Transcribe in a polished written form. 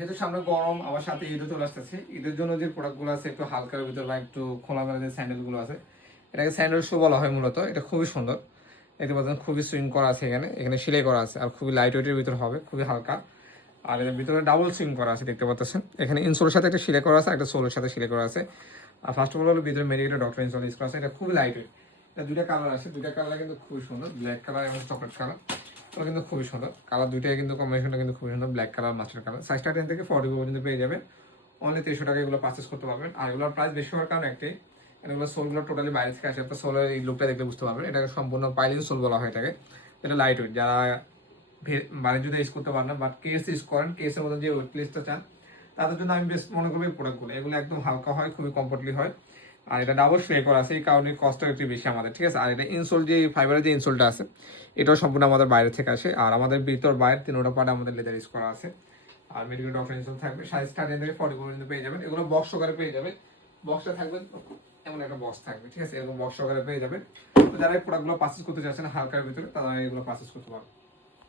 যেহেতু সামনে গরম আবার সাথে ঈদও চলে আসতেছে, ঈদের জন্য যে প্রোডাক্টগুলো আছে একটু হালকার ভিতরে বা একটু খোলামেলা যে স্যান্ডেলগুলো আছে, এটাকে স্যান্ডেল শু বলা হয় মূলত। এটা খুবই সুন্দর, দেখতে পাচ্ছেন খুবই সুইং করা আছে, এখানে এখানে সেলাই করা আছে আর খুবই লাইট ওয়েটের ভিতর হবে, খুবই হালকা। আর এর ভিতরে ডাবল সুইং করা আছে দেখতে পাচ্ছেন। এখানে ইনসোলের সাথে একটা সেলাই করা আছে, একটা সোলের সাথে সেলাই করা আছে। আর ফার্স্ট অফ অল হলো ভিতরে মেডিকেল ডক্টর ইনসোল ইউজ করা আছে। এটা খুবই লাইট ওয়েট। এটা দুইটা কালার আছে, দুইটা কালার কিন্তু খুবই সুন্দর, ব্ল্যাক কালার এবং চকলেট কালার। এটা কিন্তু খুবই সুন্দর কালার, দুইটাই কিন্তু কম্বিনেশনটা কিন্তু খুবই সুন্দর, ব্ল্যাক কালার মাস্টার কালার। সাইজটা 10 থেকে 40 পর্যন্ত পেয়ে যাবেন। অনলি 300 টাকা এগুলো পারচেস করতে পারবেন। আর এগুলোর প্রাইস বেশি হওয়ার কারণ একটাই, এগুলো সোলগুলো টোটালি বাইরে থেকে আসে। তো সোলের এই লুকটা দেখলে বুঝতে পারবেন, এটাকে সম্পূর্ণ পাইলিং সোল বলা হয় এটাকে। এটা লাইট ওয়েট, যারা বাড়ির জুতো ইউজ করতে পারেন না বাট কেস ইউজ করেন, কেসের মধ্যে যে ওয়েট প্লেসটা চান, তাদের জন্য আমি বেস্ট মনে করবো এই প্রোডাক্টগুলো। এগুলো একদম হালকা হয়, খুবই কমফোর্টলি হয়। আর এটা ডাবল সেলাই করা আছে, এই কারণে কস্টটা একটু বেশি আমাদের, ঠিক আছে। আর এটা ইনসোল যে ফাইবারের যে ইনসোলটা আছে, এটাও সম্পূর্ণ আমাদের বাইরে থেকে আসে। আর আমাদের ভিতর বাইরে তিনটা পার্টে আমাদের লেদার ইউজ করা আছে। আর মেডিকেল ডক্টর ইনসোল থাকবে, সাইজটা 10 থেকে 40 পর্যন্ত পেয়ে যাবেন। এগুলো বক্স সহকারে পেয়ে যাবেন। বক্সটা থাকবে এমন একটা বক্স থাকবে, ঠিক আছে, এরকম বক্স সহকারে পেয়ে যাবেন। তো যারা এই প্রোডাক্টগুলো পারচেস করতে চাচ্ছেন হালকার ভিতরে, তারা এগুলো পারচেস করতে পারবেন।